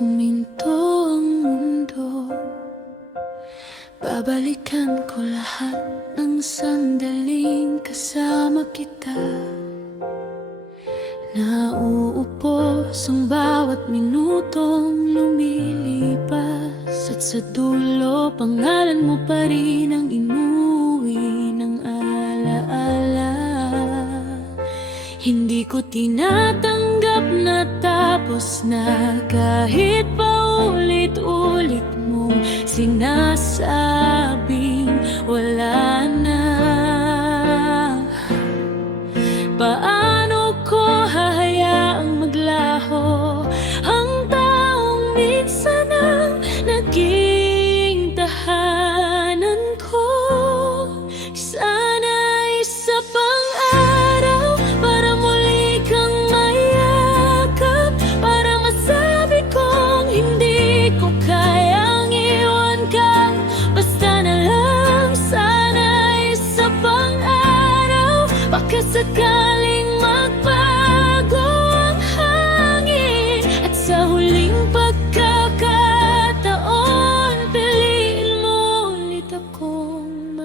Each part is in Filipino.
huminto ang mundo Babalikan ko lahat ng sandaling kasama kita Nauupos ang bawat minutong lumilipas At sa dulo, pangalan mo pa rin ang inuwi ng alaala Hindi ko tinatanggap na tapos na Kahit pa ulit-ulit mong sinasabing wala sakaling magbago ang hangin At sa mo ulit akong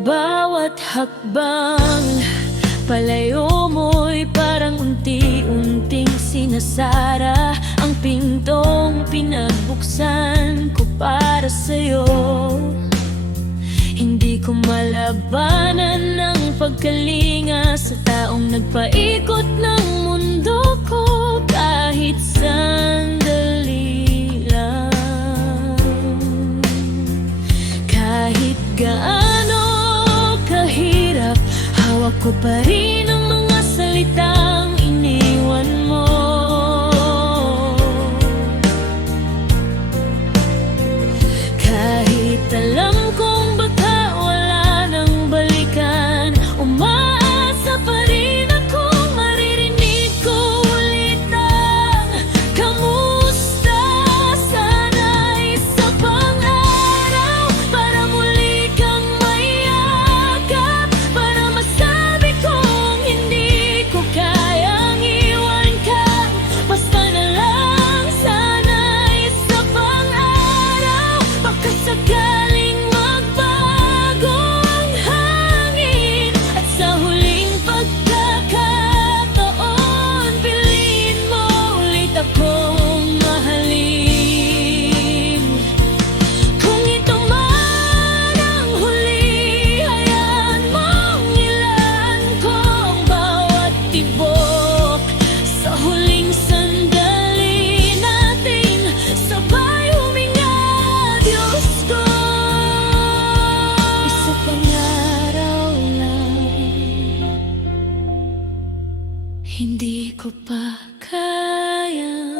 Bawat hakbang Palayo mo'y parang unti-unting sinasara pintong pinagbuksan ko para sa'yo. Hindi ko malabanan ng pagkalinga Sa taong nagpaikot ng mundo ko Kahit sandali lang. Kahit gaano kahirap Hawak ko pa rin hindi ko pa kaya